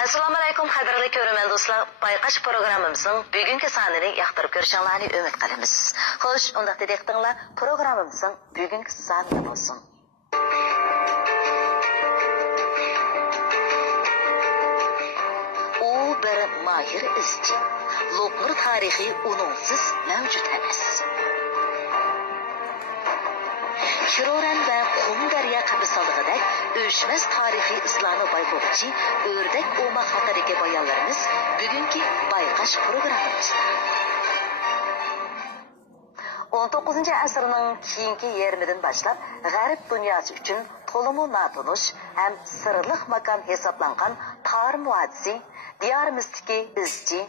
Assalomu alaykum qadrli ko'ruvchi do'stlar. Bayqash programmamizning bugungi sonini yoqtirib ko'rishingizni umid qilamiz. Xo'sh, unda dediktinglar, programmamizning bugungi soni bo'lsin. U bir mahir izchi. Lopnur tarixi uningsiz mavjud emas. Kırorənni və Qum dərya qəbirstanlığıdək ölçməz tarixi izlarını bayqovchi Ördək umaq haqidagi bayonlarimiz bugünkü bayqash programmamizda. 19. asrning keyingi yarmidan boshlab G'arb dunyosi uchun to'liq notanish ham sirliq makon hisoblangan tarix muaddisi, diyorimizning izchi,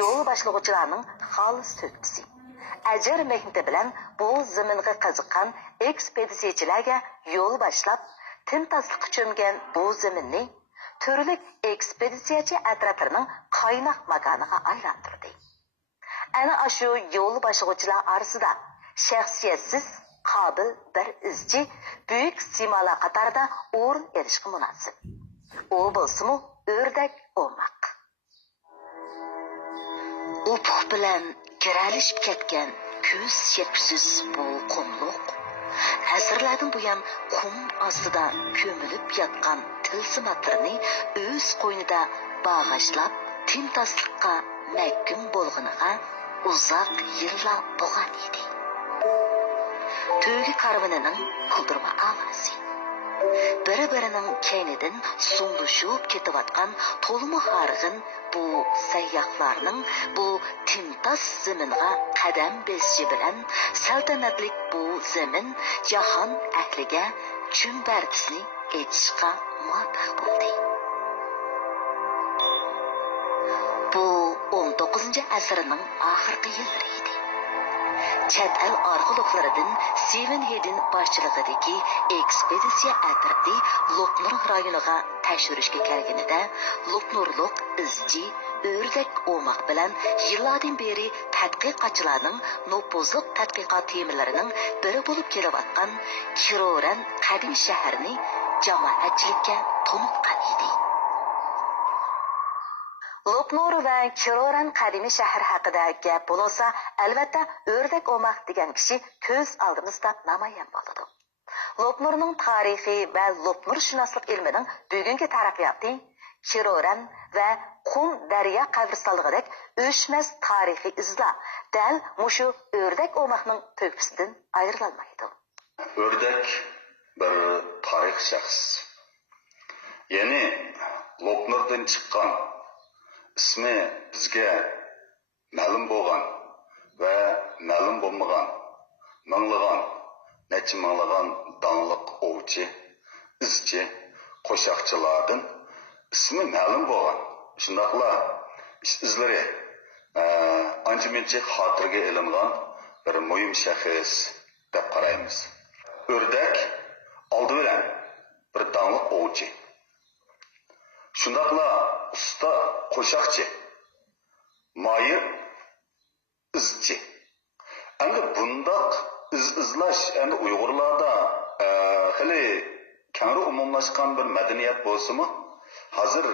yo'l boshlovchilarning xolis to'kisi. Ajr mehnati bilan bu zaminga qiziqqan ekspeditsiyachilarga yo'l boshlab, timtasliqqa cho'mgan bu zaminni turli ekspeditsiyachi atroflarining qaynoq makoniga aylantirdi. Ana shu yo'l boshlovchilar orasida shaxsiyatsiz, qobil bir izchi buyuk simolar qatorida o'rin olishga munosib. U bo'lsa-mu o'rdak umaq. Upuq bilan kiralishib ketgan ko'z yetishsiz bu qumluq, asrlardan buyon qum ostida ko'milib yotgan tilsimatlarni o'z qo'ynida bag'ashlab, timtasliqqa mahkum bo'lganiga uzoq yillar bo'lgan edi. To'gi qarvinining kuldirma ovozi, bir-birining keynidan sung'ushib ketayotgan to'lma harg'in bu sayyohlarning bu timtas zaminga qadam bosishi bilan saltanatlik bu zamin jahon ahliga chumbartisni etishga muvaffaq bo'ldi. Bu 19. asrning oxirgi yillari edi. Chet el arxeologlaridan Steven Hedin boshchiligidagi ekspeditsiya atrofi Lopnur rayoniga tashrifga kelganida Lopnurlik izchi o'rdak umaq bilan yillardan beri tadqiqotchilarning nopozliq tadqiqot temalarining biri bo'lib kelayotgan Kırorənni qadim shaharni jamoatchilikka tanitgan edi. Lopnur va Kırorənni qadim shahar haqida gap bo'lsa, albatta o'rdak umaq degan kishi ko'z oldimizda namoyon bo'ladi. Lopnurning tarixi va lopnurshunoslik ilmining bugungi taraqqiyoti Kırorənni va Qum daryo qabristonligidek o'chmas tarixiy izlar dal mushu o'rdak umaqning to'kisidan ayrilmaydi. O'rdak bir tarix shaxs. Ya'ni Lopnurdan chiqqan ismi bizga ma'lum bo'lgan va ma'lum bo'lmagan minglagan necha minglagan donliq ovchi, izchi, qo'shoqchilardan ismi ma'lum bo'lgan. Shundaqla izlari ancha-muncha xotirga ilingan bir muhim shaxs deb qaraymiz. O'rdak oldi bilan bir donliq ovchi. Shundaqla usta qo'shoqchi, moyir izchi. Endi bundoq izlash endi Uyg'urlarda xili keng umumlashgan bir madaniyat bo'lsa-mu, hozir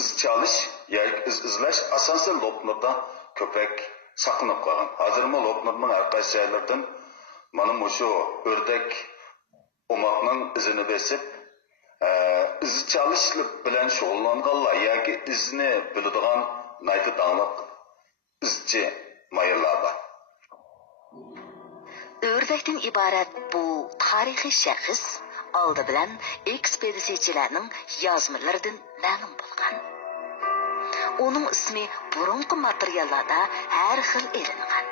iz chalish yoki izlash asosan Lopnurda ko'proq saqlanib qolgan. Hozirmi Lopnurning har qaysi joylardan mana shu o'rdak umaqning izini besib iz çalışlık bilen şoğullanğanlar yoki izni biladigan naytı danlıq izchi mayırlar var. O'rdakdan iborat bu tarixiy shaxs oldi bilan ekspeditsiyachilarning yozmalaridan ma'lum bo'lgan. Uning ismi burungi materiallarda har xil elingan.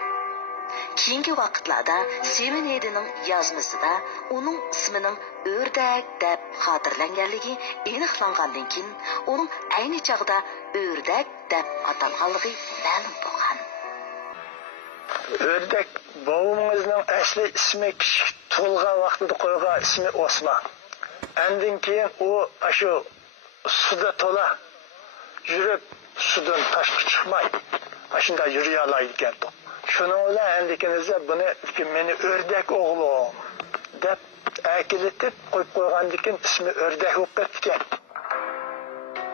Keyingi vaqtlarda Steven Hedinning yozmasida uning ismining o'rdak deb xotirlanganligi aniqlangandan keyin uning ayni chog'da o'rdak deb atalganligi ma'lum bo'lgan. O'rdek bovumizning asli ismi kichik tug'ilgan vaqtida qo'ygan ismi Osman. Andan keyin u shu suda to'la yurib sudan tashqi chiqmay shunday yuriy oladi ekan. Şunu bilan endikimizde bunu meni o'rdak o'g'lim deb akilitib qo'yib qo'ygandan keyin ismi o'rdak bo'lib ketgan.